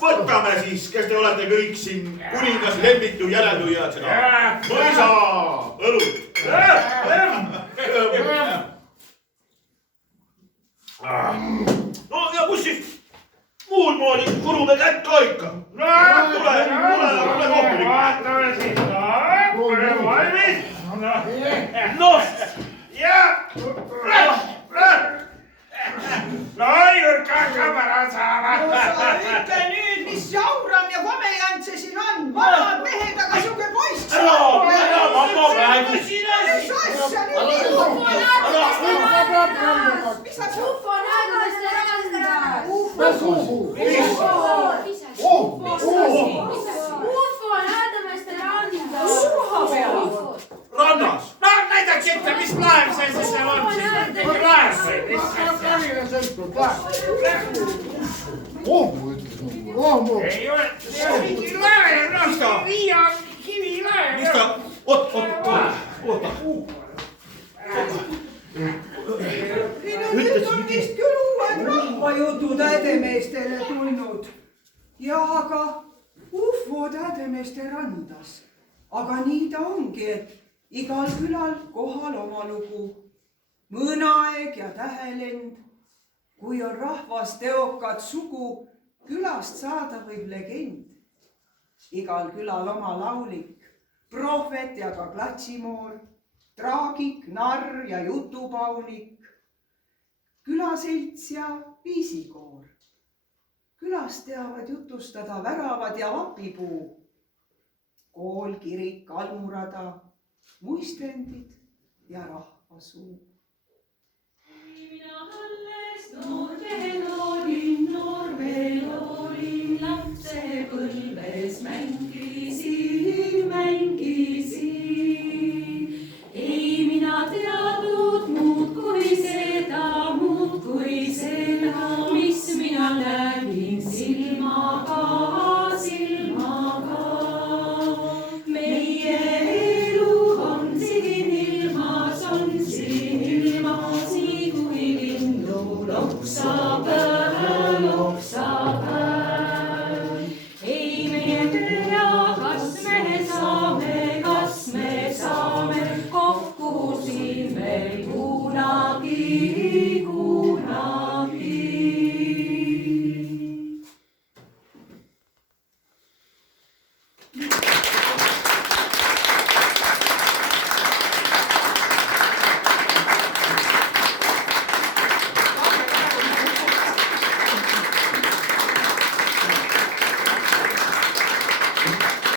võtame siis, kes te olete kõik siin kuningas lemmitu järeltujad seda mõisa õlut. No ja kus siis muud moodi surume kätt ka ikka. Tule kohtunik. Vaatame siis. Ole valmis. Noh. Ja. No Jürka kamerad saavad. No sa ütle nüüd, mis jauram ja komejant see siin on. Vanad mehed, aga siuke poiss. Ära mamma praegu. Mis asja nüüd? Mis sa Ufo nädalast randas. Ufo nädalast randas. Rannas. No näidaks ikka, mis laev see siis seal on. Laev või mis ei ole mingi laev, noh, Riia kivilaev. Mis ta? Oota. Nüüd on vist küll uued rahvajutud ädemeestele tulnud. Ja aga ufod ädemeeste randas. Aga nii ta ongi, et igal külal kohal oma lugu. Mõõnaaeg ja tähelend. Kui on rahvas teokat sugu, külast saada võib legend. Igal külal oma laulik, prohvet ja ka klatsimoor, traagik, narr ja jutupaunik, külaselts ja viisikoor. Külas teavad jutustada väravad ja vapipuu, kool, kirik, almurada, muistendid ja rahvasuu. Mina alles noor mehe noor.